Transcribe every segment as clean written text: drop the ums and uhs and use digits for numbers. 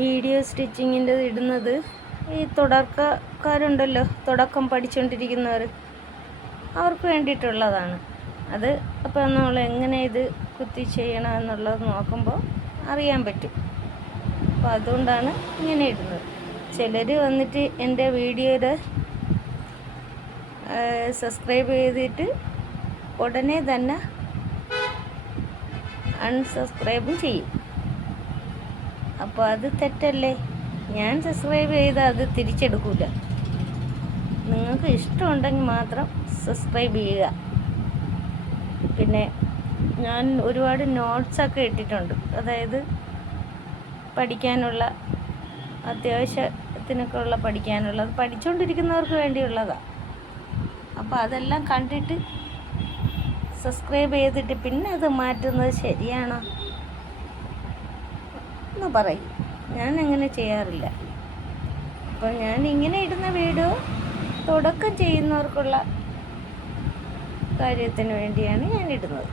Video സ്റ്റിച്ചിങ്ങിൻ്റെ ഇടുന്നത് ഈ തുടക്കക്കാരുണ്ടല്ലോ, തുടക്കം പഠിച്ചുകൊണ്ടിരിക്കുന്നവർ, അവർക്ക് വേണ്ടിയിട്ടുള്ളതാണ് അത്. അപ്പോൾ നമ്മൾ എങ്ങനെ ഇത് കുത്തി ചെയ്യണം എന്നുള്ളത് നോക്കുമ്പോൾ അറിയാൻ പറ്റും. അപ്പോൾ അതുകൊണ്ടാണ് ഇങ്ങനെ ഇടുന്നത്. ചിലർ വന്നിട്ട് എൻ്റെ വീഡിയോയുടെ സബ്സ്ക്രൈബ് ചെയ്തിട്ട് ഉടനെ തന്നെ അൺസബ്സ്ക്രൈബും ചെയ്യും. അപ്പോൾ അത് തെറ്റല്ലേ? ഞാൻ സബ്സ്ക്രൈബ് ചെയ്താൽ അത് തിരിച്ചെടുക്കില്ല. നിങ്ങൾക്ക് ഇഷ്ടമുണ്ടെങ്കിൽ മാത്രം സബ്സ്ക്രൈബ് ചെയ്യുക. പിന്നെ ഞാൻ ഒരുപാട് നോട്ട്സൊക്കെ ഇട്ടിട്ടുണ്ട്, അതായത് പഠിക്കാനുള്ള, അത്യാവശ്യത്തിനൊക്കെ ഉള്ള പഠിക്കാനുള്ളത്, പഠിച്ചുകൊണ്ടിരിക്കുന്നവർക്ക് വേണ്ടിയുള്ളതാണ്. അപ്പോൾ അതെല്ലാം കണ്ടിട്ട് സബ്സ്ക്രൈബ് ചെയ്തിട്ട് പിന്നെ അത് മാറ്റുന്നത് ശരിയാണോ എന്ന് പറയും. ഞാൻ അങ്ങനെ ചെയ്യാറില്ല. അപ്പോൾ ഞാൻ ഇങ്ങനെ ഇടുന്ന വീഡിയോ തുടക്കം ചെയ്യുന്നവർക്കുള്ള കാര്യത്തിന് വേണ്ടിയാണ് ഞാൻ ഇടുന്നത്.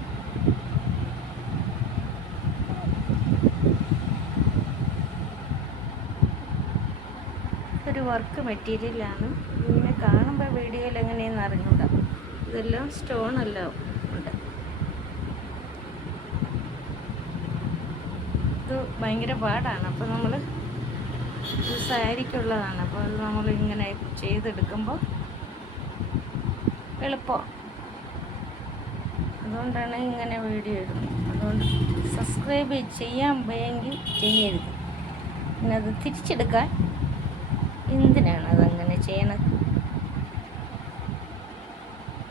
ഒരു വർക്ക് മെറ്റീരിയലാണ്. ഇങ്ങനെ കാണുമ്പോൾ വീഡിയോയിൽ എങ്ങനെയെന്ന് അറിഞ്ഞൂടാ. ഇതെല്ലാം സ്റ്റോണെല്ലാം ഉണ്ട്. ഇത് ഭയങ്കര പാടാണ്. അപ്പോൾ നമ്മൾ ഇത് സാരിക്കുള്ളതാണ്. അപ്പോൾ അത് നമ്മൾ ഇങ്ങനെ ചെയ്തെടുക്കുമ്പോൾ എളുപ്പമാണ്. അതുകൊണ്ടാണ് ഇങ്ങനെ വീഡിയോ ഇടുന്നത്. അതുകൊണ്ട് സബ്സ്ക്രൈബ് ചെയ്യാൻ വയ്യെങ്കിൽ ചെയ്യരുത്. പിന്നെ അത് തിരിച്ചെടുക്കാൻ എന്തിനാണ് അതങ്ങനെ ചെയ്യണത്?